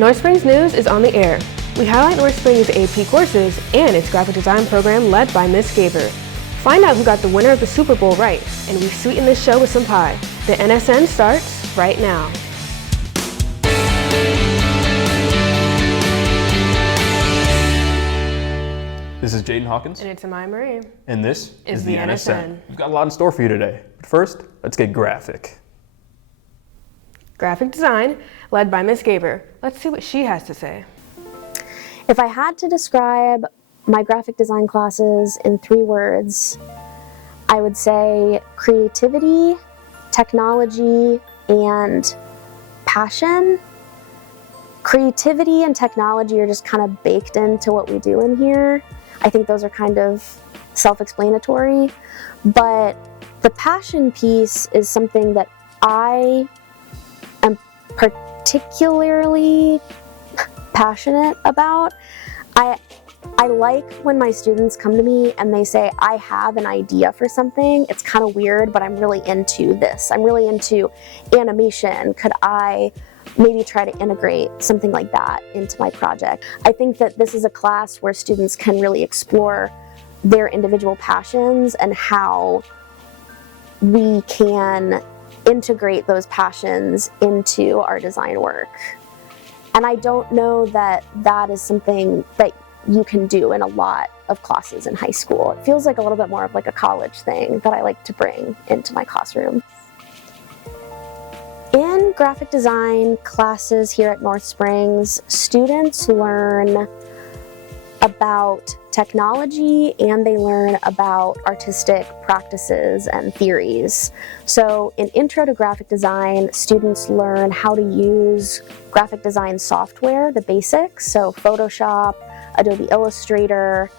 North Springs News is on the air. We highlight North Springs AP courses and its graphic design program led by Miss Gaber. Find out who got the winner of the Super Bowl right, and we sweeten this show with some pie. The NSN starts right now. This is Jaden Hawkins. And it's Amyah-Marie. And this is the NSN. We've got a lot in store for you today. But first, let's get graphic. Graphic design, led by Miss Gaber. Let's see what she has to say. If I had to describe my graphic design classes in 3 words, I would say creativity, technology, and passion. Creativity and technology are just kind of baked into what we do in here. I think those are kind of self-explanatory, but the passion piece is something that I am particularly passionate about. I like when my students come to me and they say, I have an idea for something. It's kind of weird, but I'm really into this. I'm really into animation. Could I maybe try to integrate something like that into my project? I think that this is a class where students can really explore their individual passions and how we can integrate those passions into our design work. And I don't know that that is something that you can do in a lot of classes in high school. It feels like a little bit more of like a college thing that I like to bring into my classroom. In graphic design classes here at North Springs, students learn about technology and they learn about artistic practices and theories. So in Intro to Graphic Design, students learn how to use graphic design software, the basics, so Photoshop, Adobe Illustrator.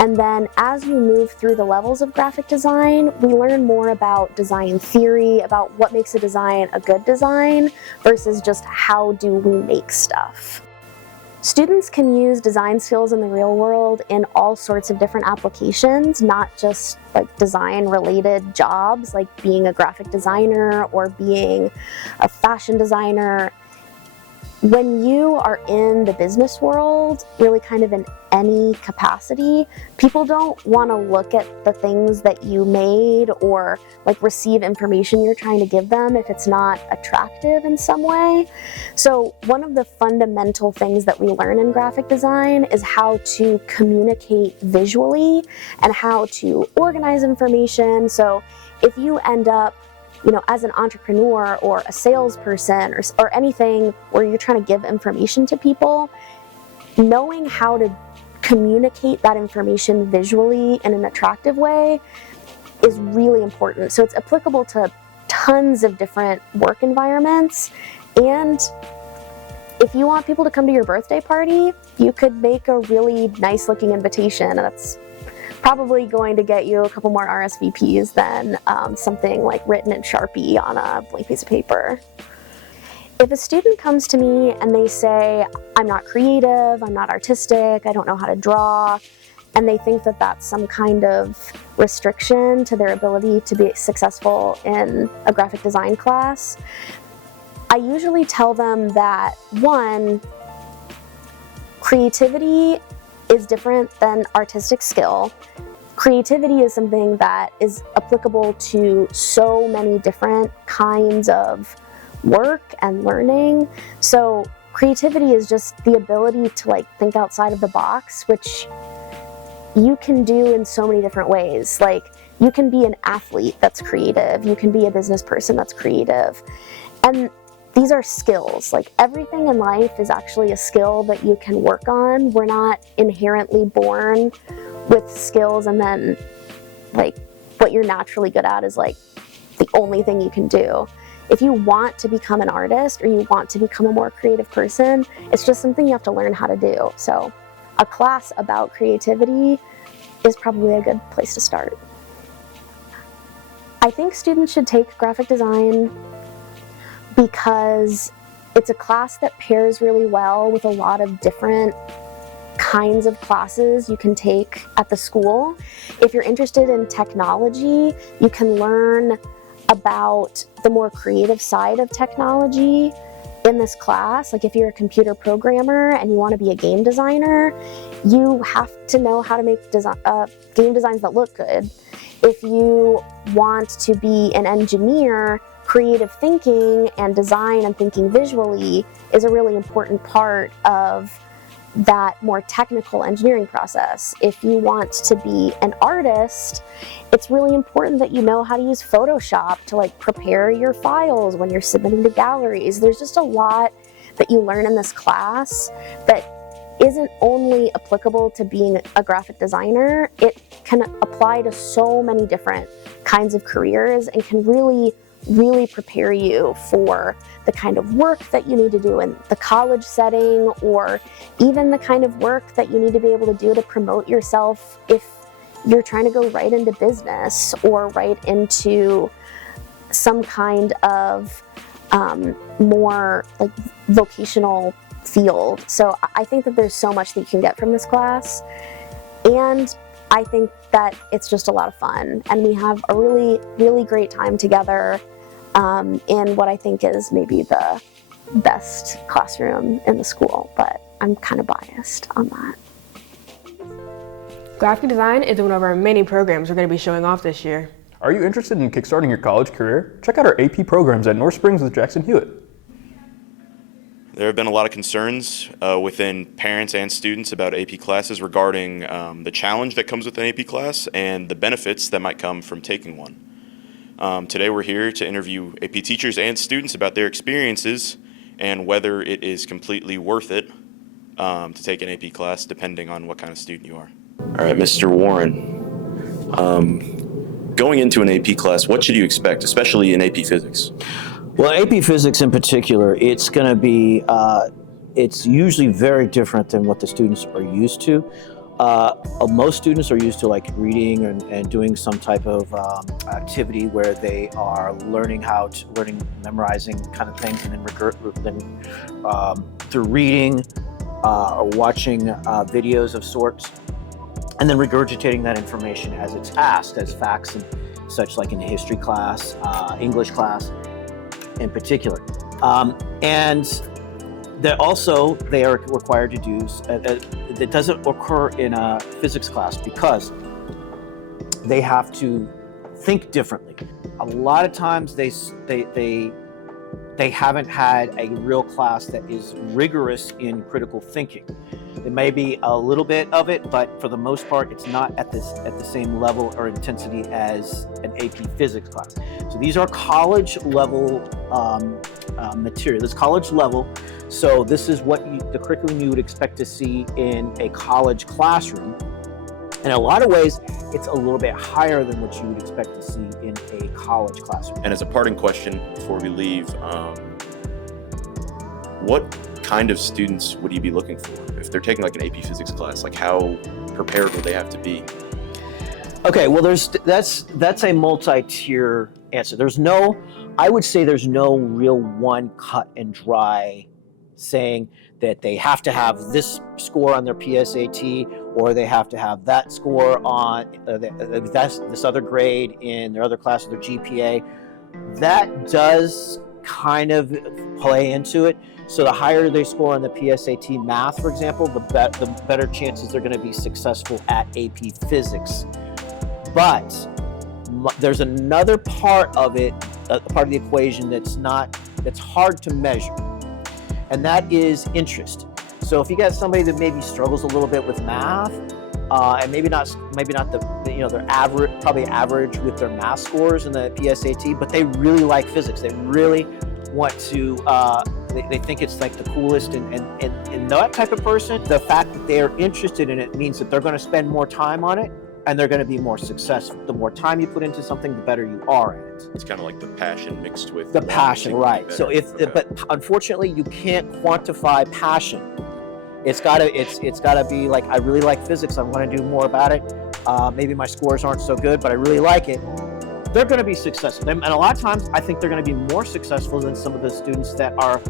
And then as you move through the levels of graphic design, we learn more about design theory, about what makes a design a good design versus just how do we make stuff. Students can use design skills in the real world in all sorts of different applications, not just like design-related jobs, like being a graphic designer or being a fashion designer. When you are in the business world, really kind of in any capacity, people don't want to look at the things that you made or like receive information you're trying to give them if it's not attractive in some way. So one of the fundamental things that we learn in graphic design is how to communicate visually and how to organize information. So if you end up as an entrepreneur or a salesperson or anything where you're trying to give information to people, knowing how to communicate that information visually in an attractive way is really important. So it's applicable to tons of different work environments. And if you want people to come to your birthday party, you could make a really nice looking invitation. That's probably going to get you a couple more RSVPs than something like written in Sharpie on a blank piece of paper. If a student comes to me and they say, I'm not creative, I'm not artistic, I don't know how to draw, and they think that that's some kind of restriction to their ability to be successful in a graphic design class, I usually tell them that, one, creativity is different than artistic skill. Creativity is something that is applicable to so many different kinds of work and learning. So creativity is just the ability to think outside of the box, which you can do in so many different ways. Like you can be an athlete that's creative, you can be a business person that's creative. And these are skills. Like everything in life is actually a skill that you can work on. We're not inherently born with skills and then what you're naturally good at is the only thing you can do. If you want to become an artist or you want to become a more creative person, it's just something you have to learn how to do. So a class about creativity is probably a good place to start. I think students should take graphic design because it's a class that pairs really well with a lot of different kinds of classes you can take at the school. If you're interested in technology, you can learn about the more creative side of technology in this class, like if you're a computer programmer and you want to be a game designer, you have to know how to make game designs that look good. If you want to be an engineer, creative thinking and design and thinking visually is a really important part of that more technical engineering process. If you want to be an artist, it's really important that you know how to use Photoshop to like prepare your files when you're submitting to galleries. There's just a lot that you learn in this class that isn't only applicable to being a graphic designer. It can apply to so many different kinds of careers and can really prepare you for the kind of work that you need to do in the college setting, or even the kind of work that you need to be able to do to promote yourself if you're trying to go right into business or right into some kind of more like vocational field. So I think that there's so much that you can get from this class, and I think that it's just a lot of fun, and we have a really great time together in what I think is maybe the best classroom in the school, but I'm kind of biased on that. Graphic design is one of our many programs we're going to be showing off this year. Are you interested in kickstarting your college career? Check out our AP programs at North Springs with Jackson Hewitt. There have been a lot of concerns within parents and students about AP classes regarding the challenge that comes with an AP class and the benefits that might come from taking one. Today we're here to interview AP teachers and students about their experiences and whether it is completely worth it to take an AP class depending on what kind of student you are. All right, Mr. Warren, going into an AP class, what should you expect, especially in AP Physics? Well, AP Physics in particular, it's going to be, it's usually very different than what the students are used to. Most students are used to like reading and doing some type of activity where they are learning memorizing kind of things, and then through reading or watching videos of sorts, and then regurgitating that information as it's asked as facts and such, like in history class, English class in particular. And that also they are required to do, that doesn't occur in a physics class because they have to think differently. A lot of times they haven't had a real class that is rigorous in critical thinking. It may be a little bit of it, but for the most part, it's not at the same level or intensity as an AP Physics class. So these are college level material. This college level. So this is what the curriculum you would expect to see in a college classroom. In a lot of ways, it's a little bit higher than what you would expect to see in a college classroom. And as a parting question before we leave, what kind of students would you be looking for if they're taking like an AP Physics class? Like how prepared would they have to be? Okay, well, that's a multi-tier answer. I would say there's no real one cut and dry saying that they have to have this score on their PSAT or they have to have that score on this other grade in their other class of their GPA. That does kind of play into it. So the higher they score on the PSAT math, for example, the better chances they're going to be successful at AP Physics. But there's another part of it, part of the equation that's hard to measure, and that is interest. So if you got somebody that maybe struggles a little bit with math, and maybe not they're average, probably average with their math scores in the PSAT, but they really like physics. They really want to. They think it's like the coolest, and that type of person, the fact that they are interested in it means that they're going to spend more time on it and they're going to be more successful. The more time you put into something, the better you are at it. It's kind of like the passion mixed with the passion, right? So but unfortunately, you can't quantify passion. It's gotta be like, I really like physics. I'm going to do more about it. Maybe my scores aren't so good, but I really like it. They're going to be successful, and a lot of times, I think they're going to be more successful than some of the students that are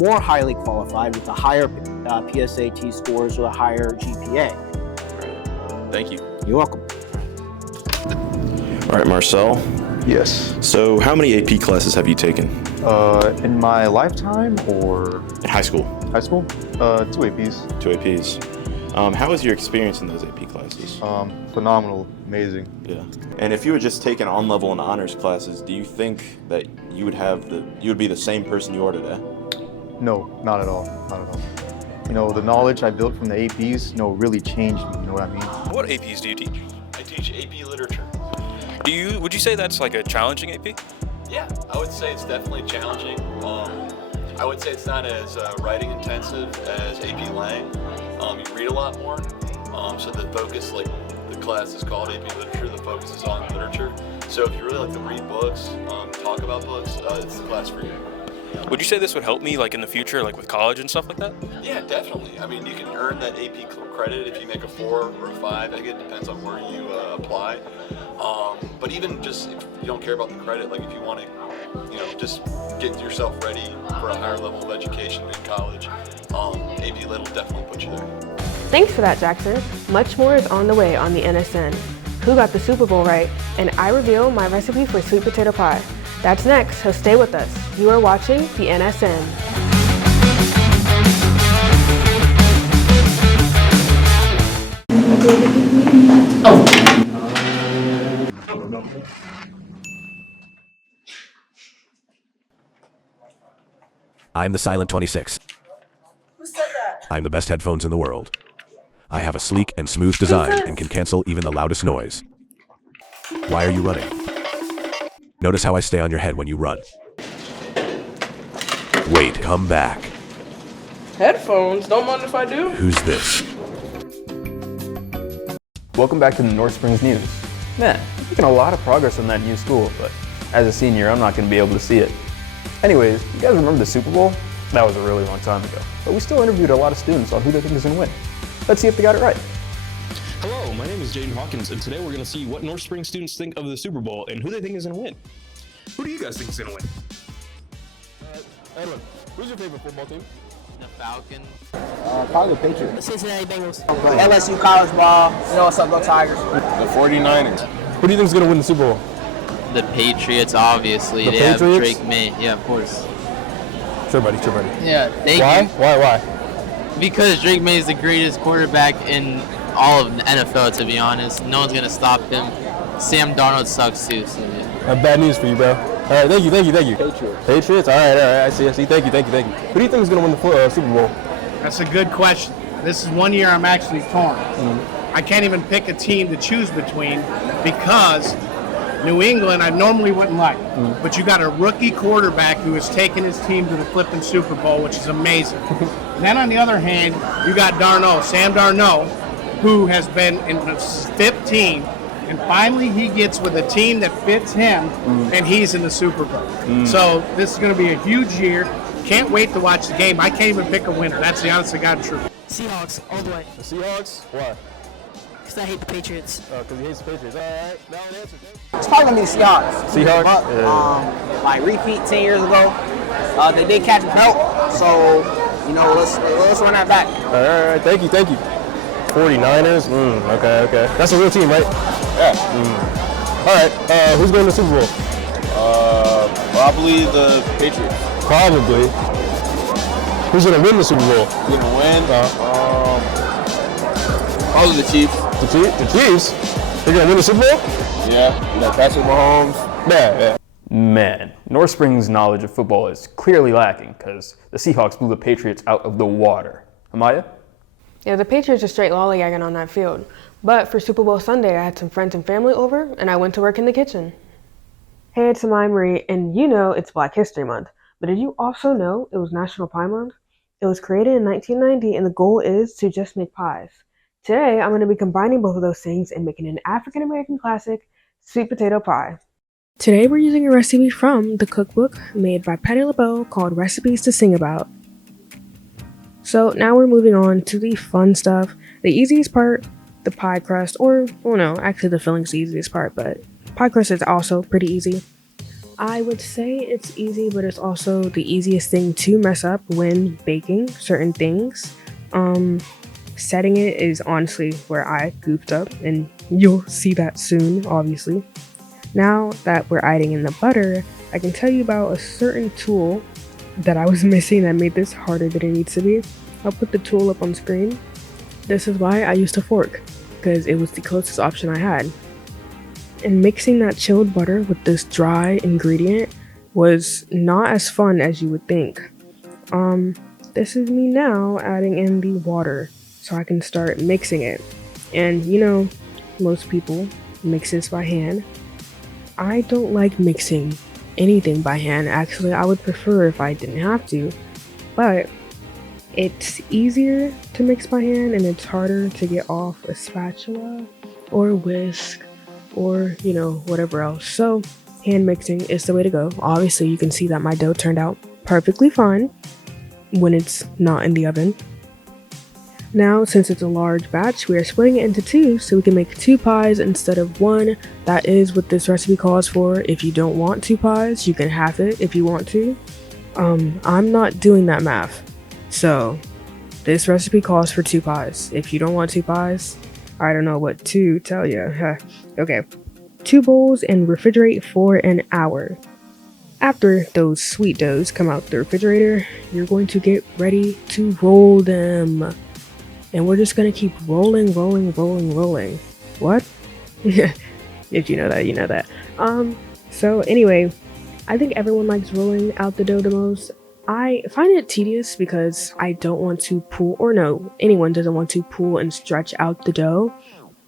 more highly qualified with the higher PSAT scores or the higher GPA. Thank you. You're welcome. All right, Marcel, Yes. So how many AP classes have you taken In my lifetime or in high school? high school? 2 APs. 2 APs. How was your experience in those AP classes? Phenomenal, amazing. Yeah. And if you had just taken on-level and honors classes, do you think that you would be the same person you are today? No, not at all, not at all. You know, the knowledge I built from the APs, really changed me, you know what I mean? What APs do you teach? I teach AP literature. Would you say that's like a challenging AP? Yeah, I would say it's definitely challenging. I would say it's not as writing intensive as AP Lang. You read a lot more, so the focus, like the class is called AP Literature, the focus is on literature. So if you really like to read books, talk about books, it's the class for you. Would you say this would help me like in the future, like with college and stuff like that? Yeah, definitely. I mean, you can earn that AP credit if you make a 4 or a 5. I think it depends on where you apply. But even just if you don't care about the credit, like if you want to, just get yourself ready for a higher level of education in college, AP Lit will definitely put you there. Thanks for that, Jackson. Much more is on the way on the NSN. Who got the Super Bowl right? And I reveal my recipe for sweet potato pie. That's next, so stay with us. You are watching the NSN. I'm the Silent 26. Who said that? I'm the best headphones in the world. I have a sleek and smooth design and can cancel even the loudest noise. Why are you running? Notice how I stay on your head when you run. Wait, come back. Headphones? Don't mind if I do. Who's this? Welcome back to the North Springs News. Man, you're making a lot of progress on that new school, but as a senior, I'm not going to be able to see it. Anyways, you guys remember the Super Bowl? That was a really long time ago, but we still interviewed a lot of students on who they think is going to win. Let's see if they got it right. Hello, my name is Jaden Hawkins, and today we're going to see what North Springs students think of the Super Bowl and who they think is going to win. Who do you guys think is gonna win? Edwin, who's your favorite football team? The Falcons. Probably the Patriots. The Cincinnati Bengals. LSU college ball. You know what's up, go Tigers. The 49ers. Who do you think is going to win the Super Bowl? The Patriots, obviously. The they Patriots? have Drake May. Yeah, of course. Sure, buddy. Yeah, thank you. Why? Because Drake May is the greatest quarterback in all of the NFL, to be honest. No one's going to stop him. Sam Darnold sucks too. So yeah. Bad news for you, bro. All right, thank you. Patriots. All right. I see. Thank you. Who do you think is going to win the Super Bowl? That's a good question. This is one year I'm actually torn. I can't even pick a team to choose between because New England I normally wouldn't like. But you got a rookie quarterback who has taken his team to the flipping Super Bowl, which is amazing. Then on the other hand, you got Sam Darnold, who has been in his 15, and finally he gets with a team that fits him, and he's in the Super Bowl. So this is going to be a huge year. Can't wait to watch the game. I can't even pick a winner. That's the honest to God truth. Seahawks, all the way. The Seahawks? Why? Because I hate the Patriots. Because he hates the Patriots. All right. Now an answer. It's probably going to be the Seahawks. Seahawks? Like repeat 10 years ago. They did catch a belt, so, let's run that back. All right. Thank you. 49ers? Okay. That's a real team, right? Yeah. All right. Who's going to the Super Bowl? Probably the Patriots. Probably. Who's going to win the Super Bowl? Gonna win? Probably the Chiefs. The Chiefs? They're going to win the Super Bowl? Yeah. Patrick Mahomes. Yeah. Man, North Springs' knowledge of football is clearly lacking because the Seahawks blew the Patriots out of the water. Amyah? Yeah, the Patriots are straight lollygagging on that field. But for Super Bowl Sunday, I had some friends and family over, and I went to work in the kitchen. Hey, it's Amyah-Marie, and you know it's Black History Month. But did you also know it was National Pie Month? It was created in 1990, and the goal is to just make pies. Today, I'm going to be combining both of those things and making an African-American classic, sweet potato pie. Today, we're using a recipe from the cookbook made by Patti LaBelle called Recipes to Sing About. So now we're moving on to the fun stuff. The easiest part, the pie crust, actually the filling's the easiest part, but pie crust is also pretty easy. I would say it's easy, but it's also the easiest thing to mess up when baking certain things. Setting it is honestly where I goofed up, and you'll see that soon, obviously. Now that we're adding in the butter, I can tell you about a certain tool that I was missing that made this harder than it needs to be. I'll put the tool up on screen. This is why I used a fork, because it was the closest option I had. And mixing that chilled butter with this dry ingredient was not as fun as you would think. This is me now adding in the water so I can start mixing it. And you know, most people mix this by hand. I don't like mixing anything by hand. Actually, I would prefer if I didn't have to, but it's easier to mix by hand and it's harder to get off a spatula or a whisk or, you know, whatever else. So hand mixing is the way to go. Obviously, you can see that my dough turned out perfectly fine when it's not in the oven. Now, since it's a large batch, we are splitting it into two so we can make 2 pies instead of 1. That is what this recipe calls for. If you don't want 2 pies, you can half it if you want to. I'm not doing that math. So, this recipe calls for 2 pies. If you don't want 2 pies, I don't know what to tell you. Okay, 2 bowls and refrigerate for an hour. After those sweet doughs come out the refrigerator, you're going to get ready to roll them. And we're just gonna keep rolling. What? If you know that, you know that. So anyway, I think everyone likes rolling out the dough the most. I find it tedious because I don't want to pull, or no, anyone doesn't want to pull and stretch out the dough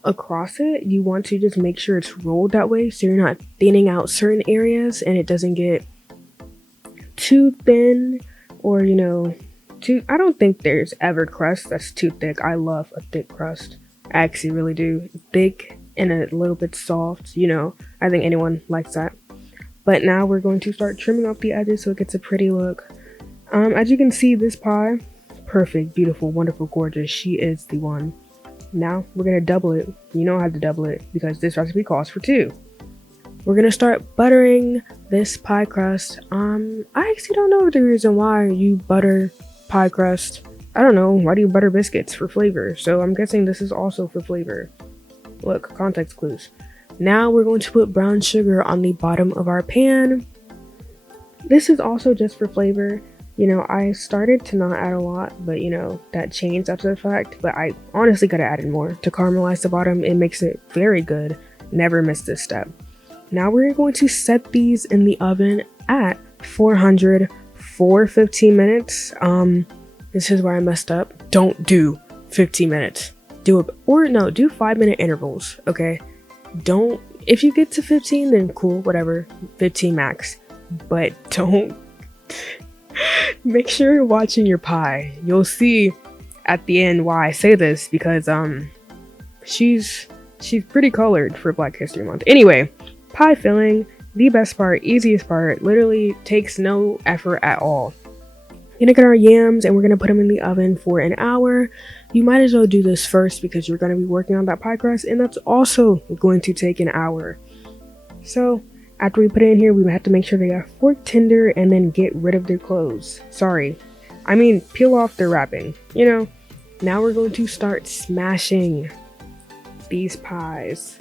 across it. You want to just make sure it's rolled that way so you're not thinning out certain areas and it doesn't get too thin or, you know, I don't think there's ever crust that's too thick. I love a thick crust. I actually really do. Thick and a little bit soft, you know. I think anyone likes that. But now we're going to start trimming off the edges so it gets a pretty look. As you can see, this pie, perfect, beautiful, wonderful, gorgeous. She is the one. Now we're gonna double it. You know how to double it because this recipe calls for 2. We're gonna start buttering this pie crust. I actually don't know the reason why you butter pie crust. I don't know, why do you butter biscuits? For flavor. So I'm guessing this is also for flavor. Look, context clues. Now we're going to put brown sugar on the bottom of our pan. This is also just for flavor. You know, I started to not add a lot, but you know, that changed after the fact. But I honestly could have added more to caramelize the bottom. It makes it very good. Never miss this step. Now we're going to set these in the oven at 400 for 15 minutes. This is where I messed up. Don't do 15 minutes. Do 5-minute intervals, okay? Don't, if you get to 15, then cool, whatever, 15 max. But don't, make sure you're watching your pie. You'll see at the end why I say this, because she's pretty colored for Black History Month. Anyway, pie filling, the best part, easiest part, literally takes no effort at all. We're gonna get our yams and we're gonna put them in the oven for an hour. You might as well do this first because you're gonna be working on that pie crust and that's also going to take an hour. So after we put it in here, we have to make sure they are fork tender and then get rid of their clothes. Sorry, I mean peel off their wrapping, you know. Now we're going to start smashing these pies.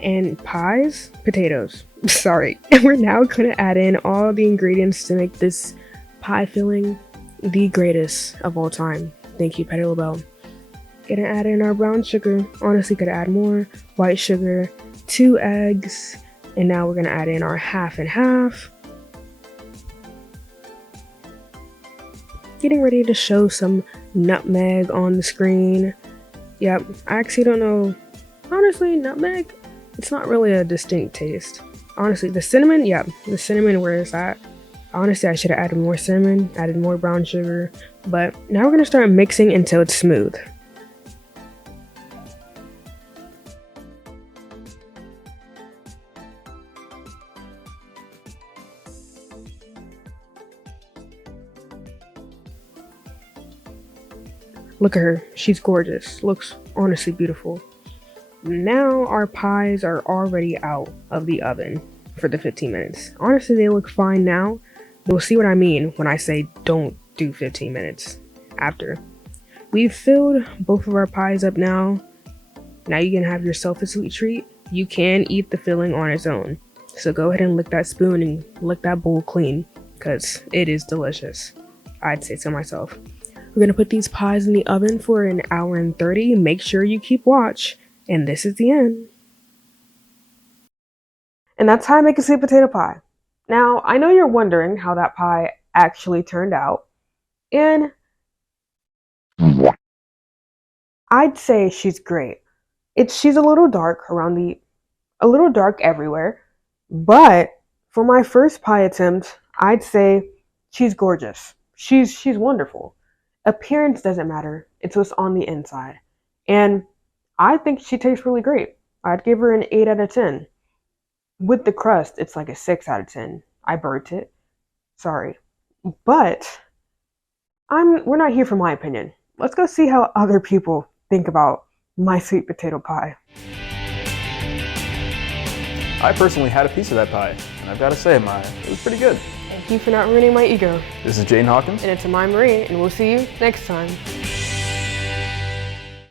And pies? Potatoes. Sorry. And we're now gonna add in all the ingredients to make this pie filling the greatest of all time. Thank you, Patty LaBelle. Gonna add in our brown sugar. Honestly, could add more. White sugar, 2 eggs, and now we're gonna add in our half and half. Getting ready to show some nutmeg on the screen. Yep, I actually don't know. Honestly, nutmeg, it's not really a distinct taste. Honestly, the cinnamon, yeah, the cinnamon, where is that? Honestly, I should have added more cinnamon, added more brown sugar, but now we're gonna start mixing until it's smooth. Look at her, she's gorgeous, looks honestly beautiful. Now our pies are already out of the oven for the 15 minutes. Honestly, they look fine now. You'll see what I mean when I say don't do 15 minutes after. We've filled both of our pies up now. Now you can have yourself a sweet treat. You can eat the filling on its own. So go ahead and lick that spoon and lick that bowl clean, because it is delicious. I'd say so myself. We're gonna put these pies in the oven for an hour and 30. Make sure you keep watch. And this is the end. And that's how I make a sweet potato pie. Now, I know you're wondering how that pie actually turned out. And I'd say she's great. She's a little dark a little dark everywhere. But for my first pie attempt, I'd say she's gorgeous. She's wonderful. Appearance doesn't matter. It's what's on the inside. And I think she tastes really great. I'd give her an 8 out of 10. With the crust, it's like a 6 out of 10. I burnt it. Sorry. But we're not here for my opinion. Let's go see how other people think about my sweet potato pie. I personally had a piece of that pie, and I've got to say, Amyah, it was pretty good. Thank you for not ruining my ego. This is Jane Hawkins. And it's Amyah-Marie, and we'll see you next time.